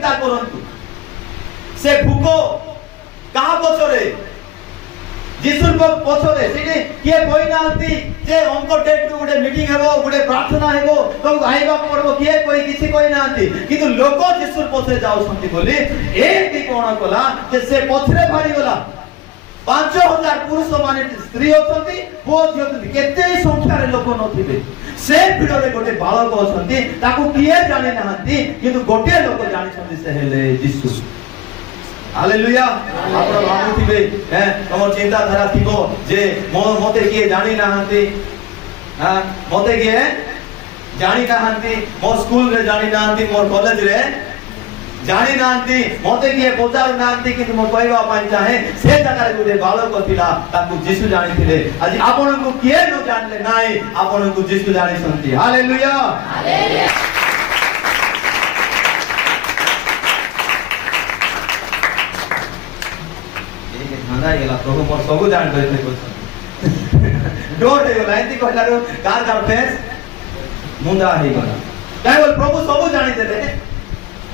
चिंता करंतु से भूख कहा पछरे जिसुर पछरे सेठी के कोई नांती जे अंक डेट को गुडे मीटिंग हेबो गुडे प्रार्थना हेबो तो आइबा पड़बो के कोई किछि कोई नांती किंतु लोक जिसुर पछरे जाउ संती बोली एति कोन कला जे से पछरे भारी गला 5000 पुरुष माने स्त्री होतंती पुओ होतंती केते संख्या रे लोक नथिबे से भिड़ रे गोटे बालक अछंती ताकू किए जानि नाहंती किंतु गोटे लोक जानि छंती से हेले यीशु हालेलुया आपण भाबुथिबे तमर चिंता धारा थिबो जे मते किए जानि नाहंती मते किए जानि नाहंती मो स्कूल रे जानि नाहंती मोर कॉलेज रे जानि नाहंती मते किए पचार नाहंती कि मो कहबा पाई चाहे से जगह रे गोटे बालक थिला ताकू यीशु जानि थिले आज आपण को किए न जानले नाही आपण को यीशु जानि संती हालेलुया हालेलुया मंदा गेला प्रभु मोर सब जान करते को डोर हे गेला एती कहला कार कार फेस मुंदा हे गेला काय बोल प्रभु सब जानि देले